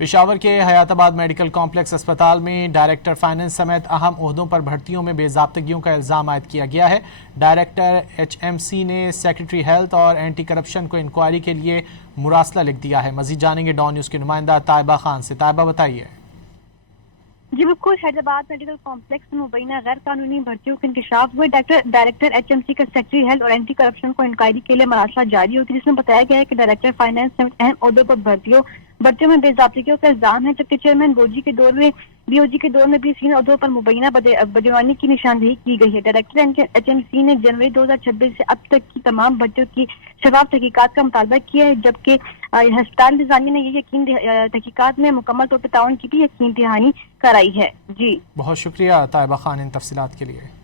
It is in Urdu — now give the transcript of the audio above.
پشاور کے حیات آباد میڈیکل کمپلیکس اسپتال میں ڈائریکٹر فائنانس سمیت اہم عہدوں پر بھرتیوں میں بے ضابطگیوں کا الزام عائد کیا گیا ہے۔ ڈائریکٹر ایچ ایم سی نے سیکرٹری ہیلتھ اور اینٹی کرپشن کو انکوائری کے لیے مراسلہ لکھ دیا ہے۔ مزید جانیں گے ڈان نیوز کی نمائندہ طیبہ خان سے۔ طیبہ بتائیے۔ جی بالکل، حیدرآباد میڈیکل کمپلیکس میں مبینہ غیر قانونی بھرتیوں کا انکشاف ہوئے۔ ڈائریکٹر ایچ ایم سی کا سیکرٹری ہیلتھ اور اینٹی کرپشن کو انکوائری کے لیے مراسلہ جاری ہوتی ہے، جس میں بتایا گیا ہے کہ ڈائریکٹر فائنانس سمیت اہم عہدوں پر بھرتیوں میں بے ضابطگیوں کا الزام ہے، جبکہ چیئرمین بی او جی کے دور میں بھی سینئر عہدوں پر مبینہ بدعنوانی کی نشاندہی کی گئی ہے۔ ڈائریکٹر ایچ ایم سی نے جنوری 2026 سے اب تک کی تمام بھرتیوں کی شفاف تحقیقات کا مطالبہ کیا ہے، جبکہ ہسپتال انتظامیہ نے یہ تحقیقات میں مکمل طور پر تعاون کی بھی یقین دہانی کرائی ہے۔ جی بہت شکریہ طیبہ خان ان تفصیلات کے لیے۔